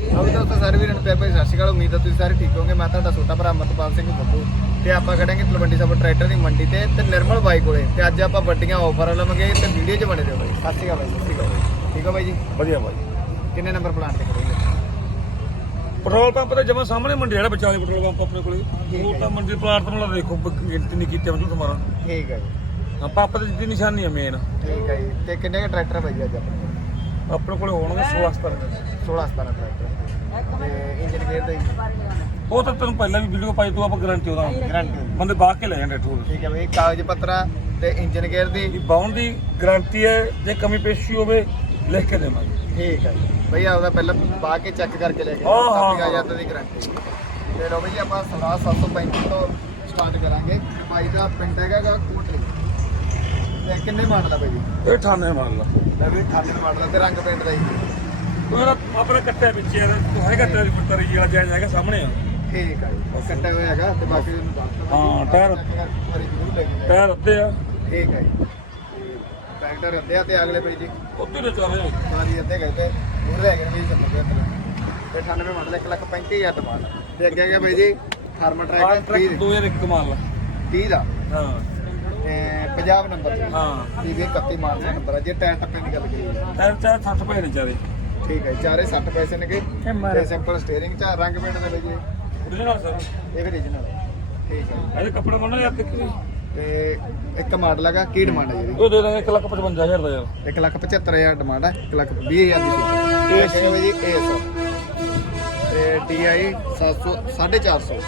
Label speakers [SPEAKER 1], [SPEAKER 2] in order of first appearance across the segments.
[SPEAKER 1] ਅਭੀ ਦੋਸਤੋ ਸਾਰੇ ਵੀਰਾਂ ਨੂੰ ਪਿਆਰ ਭਰੀ ਸਤਿ ਸ਼੍ਰੀ ਅਕਾਲ ਉਮੀਦ ਹੈ ਤੁਸੀਂ ਸਾਰੇ ਠੀਕ ਹੋਵੋਗੇ। ਮੈਂ ਤੁਹਾਡਾ ਛੋਟਾ ਭਰਾ ਅਮਰਪਾਲ ਸਿੰਘ ਬੱਬੂ। ਤੇ ਆਪਾਂ ਖੜਾਂਗੇ ਤਲਵੰਡੀ ਸਾਬੋ ਟਰੈਕਟਰ ਦੀ ਮੰਡੀ ਤੇ ਤੇ ਨਿਰਮਲ ਬਾਈ ਕੋਲੇ। ਤੇ ਅੱਜ ਆਪਾਂ ਵੱਡੀਆਂ ਆਫਰ ਲਵਾਂਗੇ ਤੇ ਵੀਡੀਓ 'ਚ ਬਣੇ ਰਹੋ ਬਾਈ ਸਤਿ ਸ਼੍ਰੀ ਅਕਾਲ ਬਾਈ ਸਤਿ ਸ਼੍ਰੀ ਅਕਾਲ ਬਾਈ ਠੀਕ ਹੋ ਬਾਈ ਜੀ?
[SPEAKER 2] ਵਧੀਆ ਬਾਈ।
[SPEAKER 1] ਕਿੰਨੇ ਨੰਬਰ ਪਲਾਨ ਤੇ ਖੜੋਗੇ
[SPEAKER 2] ਪੈਟਰੋਲ ਪੰਪ ਤੇ ਜਮਾ ਸਾਹਮਣੇ ਮੰਡੀ ਜਿਹੜਾ ਵਿਚਾਲੇ ਪੈਟਰੋਲ ਪੰਪ ਆਪਣੇ ਕੋਲੇ। ਉਹ ਤਾਂ ਮੰਡੀ ਪਲਾਟ ਤੋਂ ਮਤਲਬ ਦੇਖੋ ਗਿਣਤੀ ਨਹੀਂ ਕੀਤੀ ਮਜੂ ਤੁਹਾਰਾ
[SPEAKER 1] ਠੀਕ ਹੈ ਜੀ।
[SPEAKER 2] ਹਾਂ ਪੰਪ ਤੇ ਜਿੱਦੀ ਨਿਸ਼ਾਨੀ ਹੈ ਮੇਨ
[SPEAKER 1] ਠੀਕ ਹੈ ਜੀ। ਤੇ ਕਿੰਨੇ ਕੁ ਟਰੈਕਟਰ ਬਾਈ ਅੱਜ ਆਪਣੇ ਕੋਲ?
[SPEAKER 2] ਆਪਣੇ ਕੋਲੇ ਹੋਣਗੇ 16 17
[SPEAKER 1] 16 17 ਟਰੈਕਟਰ ਤੇ ਇੰਜਨ ਗੇਅਰ ਦਾ ਜੀ
[SPEAKER 2] ਉਹ ਤਾਂ ਤੈਨੂੰ ਪਹਿਲਾਂ ਵੀ ਵੀਡੀਓ ਪਾਈ ਤੂੰ ਆਪਾਂ ਗਾਰੰਟੀ ਉਹਦਾ।
[SPEAKER 1] ਗਾਰੰਟੀ
[SPEAKER 2] ਬੰਦੇ ਬਾਹ ਕੇ ਲੈ ਜਾਂਦੇ ਠੋਰ
[SPEAKER 1] ਠੀਕ ਹੈ ਬਈ ਕਾਗਜ਼ ਪੱਤਰਾ ਤੇ ਇੰਜਨ ਗੇਅਰ ਦੀ।
[SPEAKER 2] ਬਾਉਣ ਦੀ ਗਾਰੰਟੀ ਹੈ ਜੇ ਕਮੀ ਪੇਸ਼ੀ ਹੋਵੇ ਲਿਖ ਕੇ ਦੇਵਾਂਗੇ।
[SPEAKER 1] ਠੀਕ ਹੈ। ਬਈ ਆਪਦਾ ਪਹਿਲਾਂ ਪਾ ਕੇ ਚੈੱਕ ਕਰਕੇ ਲੈ ਕੇ
[SPEAKER 2] ਹਾਂ, ਹਾਂ,
[SPEAKER 1] ਕਾਪੀ
[SPEAKER 2] ਹਾਂ।
[SPEAKER 1] ਆਜ਼ਾਦ ਦੀ ਗਾਰੰਟੀ ਤੇ ਲੋ ਬਈ ਆਪਾਂ ਸਰਾ 735 ਤੋਂ ਸਟਾਰਟ ਕਰਾਂਗੇ। ਬਾਈ ਦਾ ਪਿੰਡ ਹੈਗਾ ਕੋਟਲੀ। ਤੇ ਕਿੰਨੇ ਮਾਡਲ ਆ ਬਈ?
[SPEAKER 2] ਇਹ 98 ਮੰਨ ਲਾ
[SPEAKER 1] ਲੈ ਵੀ 98 ਮਾਡਲ ਤੇ ਰੰਗ ਪੇਂਟ ਦਾ ਜੀ
[SPEAKER 2] ਉਹ ਇਹਦਾ ਆਪਣਾ ਕੱਟਿਆ ਵਿੱਚ ਯਾਰ ਤੂੰ ਹੈਗਾ ਤੇਰੀ ਤਰੀ ਵਾਲਾ ਜਾਇਜ਼ ਹੈਗਾ ਸਾਹਮਣੇ ਆ।
[SPEAKER 1] ਠੀਕ ਹੈ ਜੀ ਕੱਟਿਆ ਹੋਇਆ ਹੈਗਾ ਤੇ ਬਾਕੀ ਤੁਹਾਨੂੰ ਦੱਸ ਦਿਓ।
[SPEAKER 2] ਹਾਂ, ਟਾਇਰ-
[SPEAKER 1] check ਕਰਕੇ ਇੱਕ ਵਾਰੀ ਜ਼ਰੂਰ ਲੈ ਕੇ ਜਾਇਓ।
[SPEAKER 2] ਟਾਇਰ ਅੱਧੇ ਆ।
[SPEAKER 1] ਠੀਕ ਹੈ ਜੀ। ਟਰੈਕਟਰ ਅੱਧੇ ਆ ਤੇ ਅਗਲੇ ਬਈ ਜੀ
[SPEAKER 2] ਉੱਧਰ ਦੇ ਚਾਰੇ
[SPEAKER 1] ਸਾਰੀ ਅੱਧੇ ਗਏ ਤੇ। ਉਹ ਲੈ ਗਏ ਵੀ ਸਭ ਤੋਂ ਤੇ 98 ਮਾਡਲ 1 ਲੱਖ 35000 ਡਿਮਾਂਡ ਤੇ ਅੱਗੇ ਗਿਆ ਬਈ ਜੀ ਫਾਰਮਰ
[SPEAKER 2] ਆਹ
[SPEAKER 1] ਟਰੈਕ
[SPEAKER 2] ਟਰੱਕ 2001 ਮੰਨ ਲਾ
[SPEAKER 1] 30 ਦਾ?
[SPEAKER 2] ਹਾਂ।
[SPEAKER 1] ਤੇ ਪੰਜਾਬ ਨੰਬਰ ਤੇ
[SPEAKER 2] ਹਾਂ।
[SPEAKER 1] ਠੀਕ ਹੈ 31 ਮਾਰਚ ਦਾ ਨੰਬਰ ਜੇ ਟਾਇਰ ਟੱਪੇ ਦੀ ਗੱਲ ਕਰੀਏ।
[SPEAKER 2] ਟਾਇਰ ਚਾਰ 60 ਪਏ ਨੇ ਚਾਰੇ
[SPEAKER 1] ਠੀਕ ਹੈ ਚਾਰੇ 60 ਪੈਸੇ ਨੇਗੇ ਤੇ ਸਿੰਪਲ ਸਟੀਅਰਿੰਗ ਚ ਰੰਗ ਪੇਂਟ ਦੇ ਵਿੱਚ ਜੀ।
[SPEAKER 2] ਉਹਦੇ ਸਰ।
[SPEAKER 1] ਇਹ ਵੀ ਰੀਜਨਲ ਹੈ। ਠੀਕ ਹੈ
[SPEAKER 2] ਇਹਦੇ ਕੱਪੜੇ ਮੰਨੋ ਯਾਰ ਕਿੱਥੇ
[SPEAKER 1] ਤੇ ਇੱਕ ਮਾਡਲ ਹੈਗਾ ਕੀ ਡਿਮਾਂਡ ਹੈ ਜੀ
[SPEAKER 2] ਉਹ ਦੇ ਦਾਂਗੇ 155000 ਦਾ ਯਾਰ।
[SPEAKER 1] 1 ਲੱਖ 75000 ਡਿਮਾਂਡ ਹੈ 1 ਲੱਖ 20000 ਦੀ ਸੀ ਇਹ ਹੈ ਜੀ? ਏਸ ਤੇ TI 700 450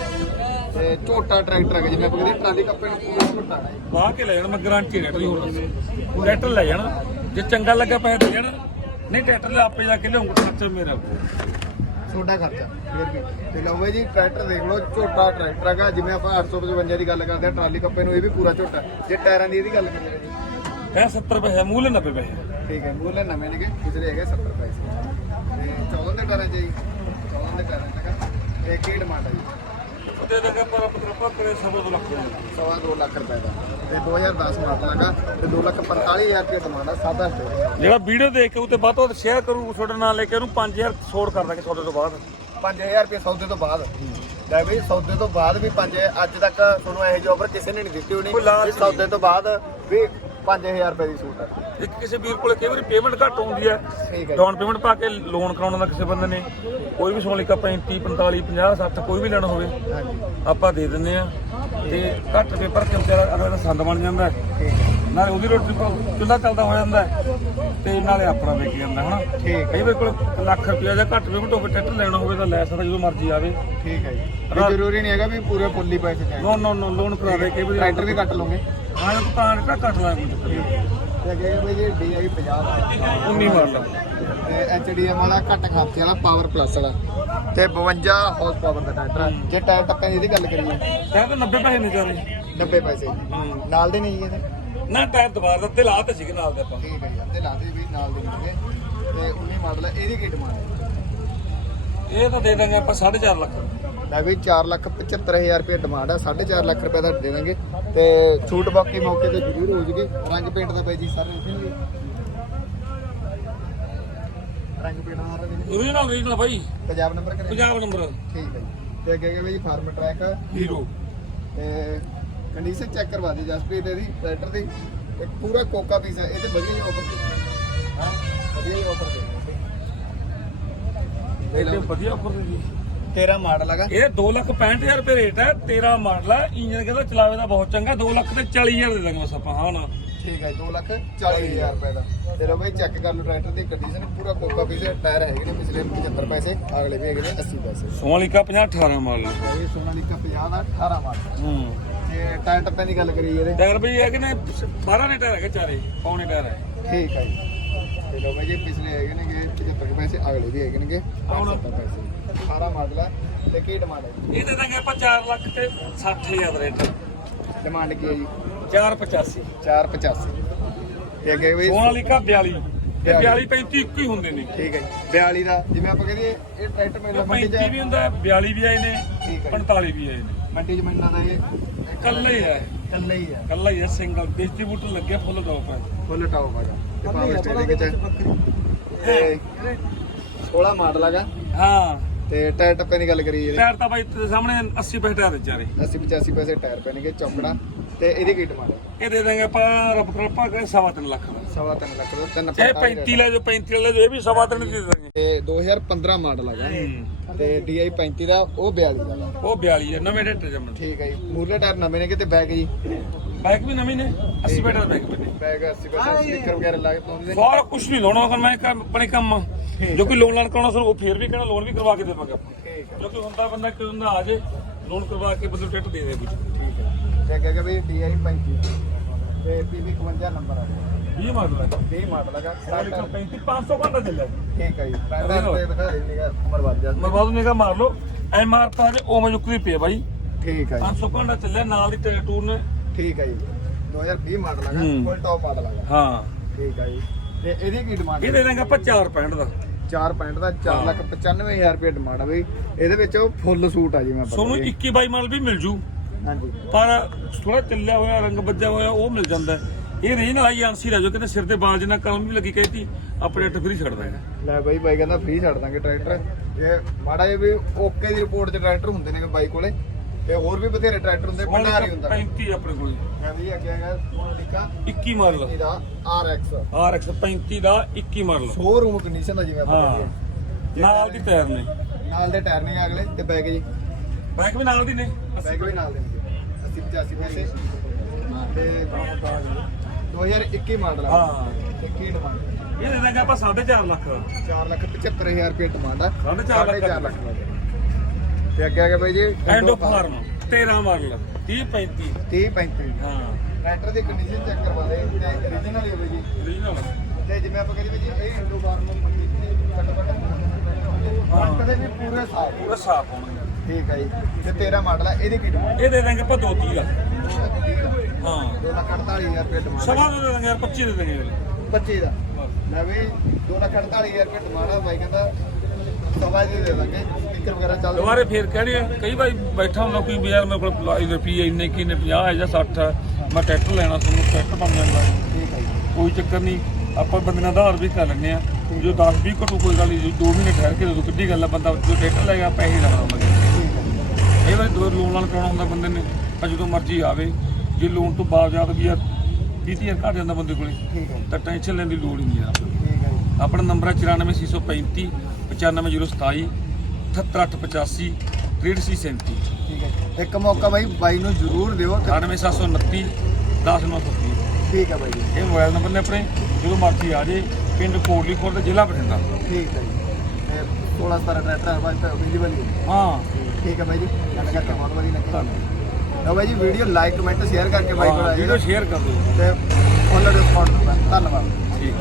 [SPEAKER 1] ਤੇ ਝੋਟਾ ਟਰੈਕਟਰ ਹੈਗਾ ਜਿਵੇਂ ਆਪਾਂ ਕਹਿੰਦੇ ਟਰਾਲੀ ਕੱਪੇ ਨੂੰ ਪੂਰਾ ਝੋਟਾ ਹੈ।
[SPEAKER 2] ਬਾਹ ਕੇ ਲੈ ਜਾਣਾ ਮੈਂ ਗਾਰੰਟੀ ਰੇਟ ਦੀ ਹੋਰ ਦੱਸ। ਟਰੈਕਟਰ ਲੈ ਜਾਣਾ ਜੇ ਚੰਗਾ ਲੱਗਾ ਪੈਸੇ ਦੇ ਜਾਣਾ ਨਹੀਂ ਟਰੈਕਟਰ ਲੈ ਆਪੇ ਜਾ ਕੇ ਲਿਆਉਂਗਾ ਖਰਚਾ ਮੇਰਾ
[SPEAKER 1] ਛੋਟਾ ਖਰਚਾ ਫਿਰ ਵੀ। ਤੇ ਲਓ ਬਾਈ ਜੀ ਟਰੈਕਟਰ ਦੇਖ ਲਓ ਝੋਟਾ ਟਰੈਕਟਰ ਹੈਗਾ। ਜਿਵੇਂ ਆਪਾਂ 855 ਦੀ ਗੱਲ ਕਰਦੇ ਆ ਟਰਾਲੀ ਕੱਪੇ ਨੂੰ ਇਹ ਵੀ ਪੂਰਾ ਝੋਟਾ ਜੇ ਟਾਇਰਾਂ ਦੀ ਇਹਦੀ ਗੱਲ ਕਰੀਏ ਜੀ।
[SPEAKER 2] ਕਹ 70 ਪੈਸੇ ਮੂਲ 90 ਪੈਸੇ
[SPEAKER 1] ਠੀਕ ਹੈ ਮੂਲੇ ਨਵੇਂ ਨੇਗੇ ਪਿਛਲੇ ਹੈਗੇ 70 ਪੈਸੇ। ਤੇ 14 ਦੇ ਟਾਇਰਾਂ 'ਚ ਜੀ। 14 ਦੇ ਟਾਇਰਾਂ 'ਚ ਹੈਗਾ। ਕੀ ਡਿਮਾਂਡ ਹੈ ਜੀ?
[SPEAKER 2] ਉਹ ਦੇ ਪਰ ਮਤਲਬ ਆਪਾਂ ਕਰੇ ਸਭ ਤੋਂ ਲੱਖ ਦਾ।
[SPEAKER 1] ਸਵਾ ਦੋ ਲੱਖ ਰੁਪਏ ਦਾ। ਤੇ 2010 ਮਾਡਲ ਹੈਗਾ ਤੇ 2 ਲੱਖ 45000 ਰੁਪਏ ਡਿਮਾਂਡ ਸਾਦਾ ਸਟੋਰ
[SPEAKER 2] ਜਿਹੜਾ ਵੀਡੀਓ ਦੇਖ ਕੇ ਉਹ ਤੇ ਬਾਅਦ ਉਹ ਸ਼ੇਅਰ ਕਰੂ ਤੁਹਾਡੇ ਨਾਲ ਲੈ ਕੇ ਉਹਨੂੰ 5000 ਛੋੜ ਕਰ ਦਾਂਗੇ ਤੁਹਾਡੇ ਤੋਂ ਬਾਅਦ।
[SPEAKER 1] 5000 ਰੁਪਏ ਸੌਦੇ ਤੋਂ ਬਾਅਦ। ਲੈ ਬਈ ਸੌਦੇ ਤੋਂ ਬਾਅਦ ਵੀ 5 ਅੱਜ ਤੱਕ ਤੁਹਾਨੂੰ ਇਹੋ ਜਿਹੀ ਆਫਰ ਕਿਸੇ ਨੇ ਨਹੀਂ ਦਿੱਤੀ ਹੋਣੀ। ਵੀ ਸੌਦੇ ਤੋਂ ਬਾਅਦ ਵੀ 5000 ਰੁਪਏ ਦੀ ਸੂਟ ਹੈ
[SPEAKER 2] ਇੱਕ ਕਿਸੇ ਵੀਰ ਕੋਲੇ ਕਈ ਵਾਰੀ ਪੇਮੈਂਟ ਘੱਟ ਹੁੰਦੀ ਹੈ।
[SPEAKER 1] ਹੈ।
[SPEAKER 2] ਡਾਊਨ ਪੇਮੈਂਟ ਪਾ ਕੇ ਲੋਨ ਕਰਾਉਣ ਦਾ ਕਿਸੇ ਬੰਦੇ ਨੇ ਕੋਈ ਵੀ ਸੋਨਿਕਾ 35 45 50 60 ਕੋਈ ਵੀ ਲੈਣਾ ਹੋਵੇ
[SPEAKER 1] ਹਾਂਜੀ।
[SPEAKER 2] ਆਪਾਂ ਦੇ ਦਿੰਦੇ ਆ ਤੇ ਘੱਟ ਪੇਪਰ ਕਿ ਵਿਚਾਰਾ ਅਗਲੇ ਸੰਦ ਬਣ ਜਾਂਦਾ ਹੈ।
[SPEAKER 1] ਹੈ।
[SPEAKER 2] ਨਾਲੇ ਉਹਦੀ ਰੋਟੀ ਚੁੱਲ੍ਹਾ ਚੱਲਦਾ ਹੋ ਜਾਂਦਾ ਹੈ, ਤੇ ਨਾਲੇ ਆਪਣਾ ਵਿਕ ਜਾਂਦਾ ਹਨਾ?
[SPEAKER 1] ਠੀਕ
[SPEAKER 2] ਕਈ ਵਾਰ ਕੋਲ ਲੱਖ ਰੁਪਇਆ ਜਾਂ ਘੱਟ ਪੇਮੈਂਟ ਹੋਵੇ ਟਰੈਕਟਰ ਲੈਣਾ ਹੋਵੇ ਤਾਂ ਲੈ ਸਕਦਾ ਜਦੋਂ ਮਰਜ਼ੀ ਆਵੇ।
[SPEAKER 1] ਠੀਕ ਹੈ ਜੀ। ਵੀ ਜ਼ਰੂਰੀ ਨਹੀਂ ਹੈਗਾ ਵੀ ਪੂਰੇ ਫੁੱਲੀ ਪੈਸੇ ਚਾਹੀਦੇ
[SPEAKER 2] ਨੋ ਨੋ ਨੋ ਲੋਨ ਕਰਾ ਦੇ ਕਈ ਵਾਰੀ
[SPEAKER 1] ਟਰੈਕਟਰ ਵੀ ਕੱਟ ਲਓਗੇ।
[SPEAKER 2] ਹਾਂ ਤਾਂ ਤਾਂ ਘੱਟ ਲਾ ਕੋਈ ਚੱਕਰ ਨਹੀਂ।
[SPEAKER 1] ਤੇ ਅੱਗੇ ਬਈ ਜੀ DI 50 ਦਾ
[SPEAKER 2] 19 ਮਾਡਲ
[SPEAKER 1] ਤੇ HDM ਵਾਲਾ ਘੱਟ ਖਰਚੇ ਵਾਲਾ ਪਾਵਰ ਪਲੱਸ ਵਾਲਾ। ਤੇ 52 ਹਾਰਸ ਪਾਵਰ ਦਾ ਟਰੈਕਟਰ ਹੈ। ਜੇ ਟਾਇਰ ਟੱਪਿਆਂ ਦੀ ਇਹਦੀ ਗੱਲ ਕਰੀਏ।
[SPEAKER 2] ਟਾਇਰ ਤਾਂ 90 ਪੈਸੇ ਨੇ ਚਾਰੇ
[SPEAKER 1] 90 ਪੈਸੇ। ਨਾਲ ਦੇ ਨਹੀਂ ਜੀ ਇਹਦੇ।
[SPEAKER 2] ਨਾ ਟਾਇਰ ਦੁਬਾਰਾ ਦਿੱਤੇ ਲਾ ਤੇ ਸੀਗੇ ਨਾਲ ਦੇ ਆਪਾਂ।
[SPEAKER 1] ਠੀਕ ਹੈ ਜੀ ਤੇ ਲਾਦੇ ਵੀ ਨਾਲ ਦੇ ਮਿਲਗੇ ਤੇ 19 ਮਾਡਲ ਹੈ ਇਹਦੀ ਕੀ ਡਿਮਾਂਡ ਹੈ
[SPEAKER 2] ਇਹ ਤਾਂ ਦੇ ਦਾਂਗੇ ਆਪਾਂ 4.5 ਲੱਖ।
[SPEAKER 1] ਲੈ ਵੀ 4 ਲੱਖ 75000 ਰੁਪਏ ਡਿਮਾਂਡ ਹੈ 4.5 ਲੱਖ ਰੁਪਏ ਦਾ ਦੇ ਦਾਂਗੇ ਤੇ ਛੂਟ ਬਾਕੀ ਮੌਕੇ ਤੇ ਜ਼ਰੂਰ ਹੋ ਜੂਗੀ। ਰੰਗ ਪੇਂਟ ਦਾ ਬਾਈ ਜੀ ਸਾਰੇ ਲਿਖਣਗੇ ਰੰਗ ਪੇਂਟ ਦਾ।
[SPEAKER 2] ਓਰੀਜਨਲ ਓਰੀਜਨਲ ਬਾਈ।
[SPEAKER 1] ਪੰਜਾਬ ਨੰਬਰ ਕਰੇ
[SPEAKER 2] ਪੰਜਾਬ ਨੰਬਰ।
[SPEAKER 1] ਠੀਕ ਹੈ ਜੀ। ਤੇ ਅੱਗੇ ਅੱਗੇ ਬਾਈ ਫਾਰਮ ਟਰੈਕ
[SPEAKER 2] ਹੀਰੋ
[SPEAKER 1] ਤੇ ਕੰਡੀਸ਼ਨ ਚੈੱਕ ਕਰਵਾ ਦੇ ਜਸਪ੍ਰੀਤ ਇਹਦੀ ਟਰੈਕਟਰ ਦੀ। ਤੇ ਪੂਰਾ ਕੋਕਾ ਪੀਸ ਹੈ ਇਹ ਤੇ ਵਧੀਆ ਜਿਹਾ ਆਫਰ ਹਾਂ ਵਧੀਆ ਜਿਹਾ ਆਫਰ ਦੇ
[SPEAKER 2] ਵਧੀਆ ਆਫਰ ਦੇ ਜੀ
[SPEAKER 1] 13 ਮਾਡਲ ਹੈਗਾ।
[SPEAKER 2] ਇਹ 265000 ਰੁਪਏ ਰੇਟ ਹੈ 13 ਮਾਡਲ ਹੈ ਇੰਜਨ ਕਹਿੰਦਾ ਚਲਾਵੇ ਦਾ ਬਹੁਤ ਚੰਗਾ 2 ਲੱਖ ਤੇ 40000 ਦੇ ਦਾਂਗੇ ਬਸ ਆਪਾਂ ਹਾਂ ਨਾ?
[SPEAKER 1] ਠੀਕ ਹੈ 2 ਲੱਖ 40000 ਰੁਪਏ ਦਾ। ਤੇ ਲੋ ਬਈ ਚੈੱਕ ਕਰ ਲਓ ਟਰੈਕਟਰ ਦੀ ਕੰਡੀਸ਼ਨ ਪੂਰਾ ਕੋਕਾ ਪੀਸ ਹੈ ਟਾਇਰ ਹੈਗੇ ਨੇ ਪਿਛਲੇ 75 ਪੈਸੇ ਅਗਲੇ ਵੀ ਹੈਗੇ ਨੇ 80 ਪੈਸੇ।
[SPEAKER 2] ਸੋਨਾਲੀਕਾ 50 18 ਮਾਡਲ।
[SPEAKER 1] ਇਹ ਸੋਨਾਲੀਕਾ 50 ਦਾ 18 ਮਾਡਲ।
[SPEAKER 2] ਹੂੰ।
[SPEAKER 1] ਤੇ ਟਾਇਰ ਟੱਪੇ ਦੀ ਗੱਲ ਕਰੀਏ ਇਹਦੇ।
[SPEAKER 2] ਟਾਇਰ ਵੀ ਹੈਗੇ ਨੇ 12 ਨੇ ਟਾਇਰ ਹੈਗੇ ਚਾਰੇ ਪੌਣੇ ਟਾਇਰ ਹੈ।
[SPEAKER 1] ਠੀਕ ਹੈ ਜੀ। ਬਈ ਜੀ ਪਿਛਲੇ ਹੈਗੇ ਨੇਗੇ 75 ਕੁ ਪੈਸੇ ਅਗਲੇ ਵੀ ਹੈਗੇ ਨੇਗੇ। 70 ਪੈਸੇ। 18 ਮਾਡਲ ਹੈ ਤੇ ਕੀ ਡਿਮਾਂਡ ਹੈ?
[SPEAKER 2] ਇਹ ਦੇ ਦਾਂਗੇ ਆਪਾਂ 4 ਲੱਖ ਤੇ 60000 ਦਾ ਰੇਟ।
[SPEAKER 1] ਡਿਮਾਂਡ ਕੀ ਹੈ ਜੀ?
[SPEAKER 2] 485
[SPEAKER 1] 485 ਤੇ ਅੱਗੇ ਵੀ
[SPEAKER 2] ਸੋਨਾਲੀਕਾ 42 ਤੇ 42 35 ਇੱਕੋ ਹੀ ਹੁੰਦੇ ਨੇ।
[SPEAKER 1] ਠੀਕ ਹੈ ਜੀ। 42 ਦਾ ਜਿਵੇਂ ਆਪਾਂ ਕਹਿੰਦੇ ਇਹ ਟਰੈਕਟਰ ਮੇਲਾ ਮੰਡੀ
[SPEAKER 2] 35 ਵੀ
[SPEAKER 1] ਚ
[SPEAKER 2] ਹੁੰਦਾ 42 ਵੀ ਆਏ ਨੇ
[SPEAKER 1] ਠੀਕ ਹੈ
[SPEAKER 2] 45 ਵੀ ਆਏ ਨੇ।
[SPEAKER 1] ਮੰਡੀ ਚ ਦਾ ਇਹ
[SPEAKER 2] ਕੱਲਾ ਹੀ ਹੈ।
[SPEAKER 1] ਕੱਲਾ ਹੀ ਹੈ
[SPEAKER 2] ਕੱਲਾ ਹੀ ਹੈ ਸਿੰਗਲ ਡਿਸਟ੍ਰੀਬਿਊਟਰ ਲੱਗਿਆ ਫੁੱਲ ਟੌਪ ਹੈ।
[SPEAKER 1] ਫੁੱਲ ਟਾਪ ਹੈਗਾ ਤੇ ਪਾਵਰ ਸਟੀਅਰਿੰਗ ਚ ਤੇ 16 ਮਾਡਲ ਹੈਗਾ
[SPEAKER 2] ਹਾਂ।
[SPEAKER 3] ਤੇ ਟਾਇਰ ਟੱਪੇ ਦੀ ਗੱਲ ਕਰੀਏ
[SPEAKER 2] ਟਾਇਰ ਤਾਂ ਬਾਈ ਤੇਰੇ ਸਾਹਮਣੇ 80 ਪੈਸੇ ਟਾਇਰ ਵਿਚਾਰੇ
[SPEAKER 3] 80 85 ਪੈਸੇ ਟਾਇਰ ਪੈਣਗੇ ਚੌਕੜਾ। ਤੇ ਇਹਦੀ ਕੀ ਡਿਮਾਂਡ ਹੈ
[SPEAKER 2] ਇਹ ਦੇ ਦਾਂਗੇ ਆਪਾਂ ਰੱਬ ਕਰਪਾ ਕਰੇ ਸਵਾ ਤਿੰਨ ਲੱਖ ਦਾ।
[SPEAKER 3] ਸਵਾ ਤਿੰਨ ਲੱਖ ਦਾ। ਤਿੰਨ
[SPEAKER 2] ਚਾਹੇ
[SPEAKER 3] ਪੰਜ
[SPEAKER 2] 35 ਲੈ ਜੋ 35 ਲੈ ਜੋ ਇਹ ਵੀ ਸਵਾ ਤਿੰਨ ਦੀ ਦੇ ਦਾਂਗੇ
[SPEAKER 3] ਤੇ 2015 ਮਾਡਲ ਹੈਗਾ
[SPEAKER 2] ਹੂੰ।
[SPEAKER 3] ਤੇ DI 35 ਦਾ ਉਹ 42 ਦਾ।
[SPEAKER 2] ਉਹ 42 ਹੈ ਨਵੇਂ ਡੇਟੇ ਜਮਨ
[SPEAKER 3] ਠੀਕ ਹੈ ਜੀ। ਮੂਰਲੇ ਟਾਇਰ ਨਵੇਂ ਨੇ ਕਿਤੇ ਬੈਕ ਜੀ?
[SPEAKER 2] ਬਾਈਕ ਵੀ ਨਵੀਂ ਨੇ 80 ਪੈਸੇ ਦਾ ਬਾਈਕ ਵੀ
[SPEAKER 3] ਬੈਕ 80 ਪੈਸੇ ਸਟicker ਵਗੈਰਾ ਲਾ ਕੇ ਪਾਉਂਦੇ ਨੇ।
[SPEAKER 2] ਸਾਰਾ ਕੁਝ ਨਹੀਂ ਲਾਉਣਾ ਹੁਣ ਮੈਂ ਕੰਮ- ਆਪਣੇ ਕੰਮ। ਜੋ ਕੋਈ ਲੋਨ ਲਾਣ ਕਰਾਉਣਾ ਉਹ ਫੇਰ ਵੀ ਕਹਿਣਾ ਲੋਨ ਵੀ ਕਰਵਾ ਕੇ ਦੇਵਾਂਗੇ ਆਪਾਂ। ਜੋ ਕੋਈ ਹੁੰਦਾ ਬੰਦਾ ਕਿ ਹੁੰਦਾ ਆ ਜੇ ਲੋਨ ਕਰਵਾ ਕੇ ਬਦਲ ਟਿਕਟ ਦੇ ਦੇ ਕੁਝ
[SPEAKER 3] ਠੀਕ ਹੈ। ਤੇ ਅੱਗੇ ਕਿ ਵੀ DI 35 ਤੇ PB 51 ਨੰਬਰ ਆ ਗਿਆ।
[SPEAKER 2] 20 ਮਾਡਲ ਹੈ
[SPEAKER 3] 20 ਮਾਡਲ ਹੈਗਾ
[SPEAKER 2] ਸਾਲ 35 500 ਘੰਟਾ ਚੱਲਿਆ
[SPEAKER 3] ਠੀਕ ਹੈ ਜੀ। ਟਾਇਰ ਤੇ ਦਿਖਾ ਦੇ ਨੀਗਾ ਉਮਰ ਵੱਧ ਜਾ
[SPEAKER 2] ਮੈਂ ਬਾਅਦ ਨਿਕਾ ਮਾਰ ਲਓ। ਐਮ ਆਰ ਤਾਂ ਜੇ ਉਵੇਂ ਚੁੱਕਦੀ ਪਈ ਆ ਬਾਈ।
[SPEAKER 3] ਠੀਕ ਹੈ ਜੀ।
[SPEAKER 2] 500 ਘੰਟਾ ਚੱਲਿਆ ਨਾਲ ਦੀ ਟਾਇਰ ਟੂਰ ਨੇ।
[SPEAKER 3] ਠੀਕ ਹੈ ਜੀ। 2020 ਮਾਡਲ ਹੈਗਾ
[SPEAKER 2] ਹੂੰ।
[SPEAKER 3] ਫੁੱਲ ਟੌਪ ਮਾਡਲ ਹੈਗਾ
[SPEAKER 2] ਹਾਂ।
[SPEAKER 3] ਠੀਕ ਹੈ ਜੀ। ਤੇ ਇਹਦੀ ਕੀ ਡਿਮਾਂਡ
[SPEAKER 2] ਇਹ ਦੇ ਦਾਂਗੇ ਆਪਾਂ 465 ਦਾ।
[SPEAKER 1] 4.5 ਦਾ 4 ਲੱਖ 95000 ਰੁਪਏ ਡਿਮਾਂਡ ਆ ਬਈ। ਇਹਦੇ ਵਿੱਚ ਉਹ ਫੁੱਲ ਸੂਟ ਆ ਜੀ ਮੈਂ
[SPEAKER 2] ਤੁਹਾਨੂੰ 21 22 ਮਾਡਲ ਵੀ ਮਿਲ ਜੂ। ਪਰ ਥੋੜਾ ਚੱਲਿਆ ਹੋਇਆ ਰੰਗ ਵੱਜਿਆ ਹੋਇਆ ਉਹ ਮਿਲ ਜਾਂਦਾ। ਇਹ ਰੇਂਜ ਨਾਲ ਆਈ ਆਂਸੀ ਰਹਿ ਜੋ ਕਹਿੰਦੇ ਸਿਰ ਤੇ ਬਾਲ ਜਿੰਨਾ ਕੰਮ ਵੀ ਲੱਗੀ ਕਹਿਤੀ ਆਪਣੇ ਅੱਟ ਫਰੀ ਛੱਡ ਦਾਂਗੇ।
[SPEAKER 1] ਲੈ ਬਾਈ ਬਾਈ ਕਹਿੰਦਾ ਫ੍ਰੀ ਛੱਡ ਦਾਂਗੇ ਟਰੈਕਟਰ। ਇਹ ਮਾੜਾ ਜਿਹਾ ਵੀ ਓਕੇ ਦੀ ਰਿਪੋਰਟ ਤੇ ਟਰੈਕਟਰ ਹੁੰਦੇ ਨੇ ਬਾਈ ਕੋਲੇ ਤੇ ਹੋਰ ਵੀ ਬਥੇਰੇ ਟਰੈਕਟਰ ਹੁੰਦੇ ਭੰਡਾਰ ਹੁੰਦਾ।
[SPEAKER 2] 35 ਆਪਣੇ ਕੋਲ।
[SPEAKER 1] ਹੈ ਵੀ ਅੱਗੇ ਹੈਗਾ ਮੋਨਿਕਾ
[SPEAKER 2] 21 ਮਾਡਲ।
[SPEAKER 1] ਇਹਦਾ RX
[SPEAKER 2] RX 35 ਦਾ 21 ਮਾਡਲ।
[SPEAKER 1] ਸ਼ੋਰੂਮ ਕੰਡੀਸ਼ਨ ਦਾ ਜਿਵੇਂ ਆਪਾਂ ਕਹਿੰਦੇ
[SPEAKER 2] ਨਾਲ ਦੀ ਟਾਇਰ ਨੇ।
[SPEAKER 1] ਆ। ਨਾਲ ਦੇ ਟਾਇਰ ਨੇ ਅਗਲੇ ਤੇ ਬੈਗ ਜੀ।
[SPEAKER 2] ਬਾਈਕ ਵੀ ਨਾਲ ਦੀ ਨੇ।
[SPEAKER 1] ਬੈਗ ਵੀ ਨਾਲ ਦੇਣਗੇ 80 85 ਪੈਸੇ ਤੇ 2021 ਮਾਡਲ ਆ।
[SPEAKER 2] ਹਾਂ।
[SPEAKER 1] ਤੇ ਕੀ ਡਿਮਾਂਡ
[SPEAKER 2] ਇਹ ਦੇ ਦਾਂਗੇ ਆਪਾਂ 4.5 ਲੱਖ।
[SPEAKER 1] 4 ਲੱਖ 75000 ਰੁਪਏ ਡਿਮਾਂਡ ਆ।
[SPEAKER 2] ਸਾਢੇ ਚਾਰ ਲੱਖ।
[SPEAKER 1] 4.5 ਲੱਖ ਦਾ। ਤੇ ਅੱਗੇ ਆ ਗਿਆ ਬਾਈ ਜੀ।
[SPEAKER 2] ਐਂਡੋ ਫਾਰਮ 13 ਮਾਡਲ 30 35
[SPEAKER 1] 30 35
[SPEAKER 2] ਹਾਂ।
[SPEAKER 1] ਟਰੈਕਟਰ ਦੀ ਕੰਡੀਸ਼ਨ ਚੈੱਕ ਕਰਵਾ ਦੇ ਤੇ origignal ਹੀ ਹੋਵੇ ਜੀ।
[SPEAKER 2] ਓਰੀਜਨਲ
[SPEAKER 1] ਤੇ ਜਿਵੇਂ ਆਪਾਂ ਕਹਿੰਦੇ ਵੀ ਜੀ ਇਹ ਇੰਡੋ ਫਾਰਮ ਮੰਡੀ ਤੇ ਘੱਟੋ ਘੱਟ
[SPEAKER 2] ਹਾਂ।
[SPEAKER 1] ਕਦੇ ਵੀ ਪੂਰੇ ਸਾਫ਼
[SPEAKER 2] ਪੂਰਾ ਸਾਫ਼ ਹੋਣਾ
[SPEAKER 1] ਠੀਕ ਹੈ ਜੀ। ਤੇ 13 ਮਾਡਲ ਆ ਇਹਦੀ ਕੀ ਡਿਮਾਂਡ?
[SPEAKER 2] ਇਹ ਦੇ ਦਾਂਗੇ ਆਪਾਂ 230 ਦਾ ਹਾਂ।
[SPEAKER 1] 2 ਲੱਖ 48000 ਰੁਪਏ ਡਿਮਾਂਡ
[SPEAKER 2] ਸਵਾ ਦੇ ਦਾਂਗੇ ਯਾਰ 25 ਦੇ ਦਾਂਗੇ
[SPEAKER 1] 25 ਦਾ? ਲੈ ਵੀ 2 ਲੱਖ 48000 ਰੁਪਏ ਡਿਮਾਂਡ ਆ ਬਾਈ ਕਹਿੰਦਾ ਸਵਾ ਦੀ ਦੇ ਦਾਂਗੇ ਸਪੀਕਰ ਵਗੈਰਾ ਚੱਲ
[SPEAKER 2] ਦੁਬਾਰੇ ਫੇਰ ਕਹਿਣੇ ਆ ਕਈ ਵਾਰੀ ਬੈਠਾ ਹੁੰਦਾ ਕੋਈ ਯਾਰ ਮੇਰੇ ਕੋਲ ਲਾਈ ਰੁਪਈਏ ਇੰਨੇ ਕੀ ਨੇ 50 ਹੈ ਜਾਂ 60 ਹੈ ਮੈਂ ਟਰੈਕਟਰ ਲੈਣਾ ਤੁਹਾਨੂੰ ਟਰੈਕਟਰ ਬਣ ਜਾਂਦਾ।
[SPEAKER 1] ਹੈ
[SPEAKER 2] ਕੋਈ ਚੱਕਰ ਨਹੀਂ ਆਪਾਂ ਬੰਦੇ ਨਾਲ ਆਧਾਰ ਵੀ ਕਰ ਲੈਂਦੇ ਆ। ਜੋ 10 20 ਘਟੂ ਕੋਈ ਗੱਲ ਨਹੀਂ 2 ਮਹੀਨੇ ਠਹਿਰ ਕੇ ਜਦੋਂ ਕਿੱਡੀ ਗੱਲ ਆ ਬੰਦਾ ਜੋ ਟਰੈਕਟਰ ਲੈ ਗਿਆ ਪੈਸੇ
[SPEAKER 1] ਹੈ
[SPEAKER 2] ਇਹ ਵਾਰੀ ਦੋ ਲੋਨ ਨਾਲ ਕਰਾਉਣਾ ਹੁੰਦਾ ਬੰਦੇ ਨੇ ਤਾਂ ਜਦੋਂ ਮਰਜ਼ੀ ਆਵੇ ਜੇ ਲੋਨ ਤੋਂ ਬਾਅਦ ਵੀ ਯਾਰ 20000 ਘੱਟ ਜਾਂਦਾ ਬੰਦੇ ਕੋਲੇ ਤਾਂ ਟੈਨਸ਼ਨ ਲੈਣ ਦੀ ਲੋੜ ਨਹੀਂ ਯਾਰ
[SPEAKER 1] ਜੀ।
[SPEAKER 2] ਆਪਣਾ ਨੰਬਰ ਹੈ 94635 95027 78885 6337
[SPEAKER 1] ਠੀਕ ਹੈ ਇੱਕ ਮੌਕਾ ਬਾਈ ਬਾਈ ਨੂੰ ਜ਼ਰੂਰ ਦਿਓ ਤੇ
[SPEAKER 2] 98729 10930
[SPEAKER 1] ਠੀਕ ਹੈ ਬਾਈ
[SPEAKER 2] ਇਹ ਮੋਬਾਈਲ ਨੰਬਰ ਨੇ ਆਪਣੇ ਜਦੋਂ ਮਰਜ਼ੀ ਆ ਜੇ ਪਿੰਡ ਕੋਟਲੀ ਖੁਰਦ ਜ਼ਿਲ੍ਹਾ ਬਠਿੰਡਾ।
[SPEAKER 1] ਠੀਕ ਹੈ ਜੀ। ਤੇ 16 17 ਟਰੈਕਟਰ ਹਰ ਵਾਰ ਵਿਜ਼ੀਬਲ ਹੀ।
[SPEAKER 2] ਹੈ।
[SPEAKER 1] ਠੀਕ ਹੈ ਬਾਈ ਜੀ। ਗੱਲ ਕਰਕੇ ਬਹੁਤ ਵਧੀਆ ਲੱਗਿਆ ਲਓ ਬਾਈ ਜੀ ਵੀਡੀਓ ਲਾਈਕ ਕਮੈਂਟ ਸ਼ੇਅਰ ਕਰਕੇ ਬਾਈ ਕੋਲ ਆਇਓ
[SPEAKER 2] ਵੀਡੀਓ ਸ਼ੇਅਰ ਕਰ ਦਿਓ।
[SPEAKER 1] ਤੇ ਫੁੱਲ ਰਿਸਪੌਂਸ ਧੰਨਵਾਦ।
[SPEAKER 2] ਠੀਕ।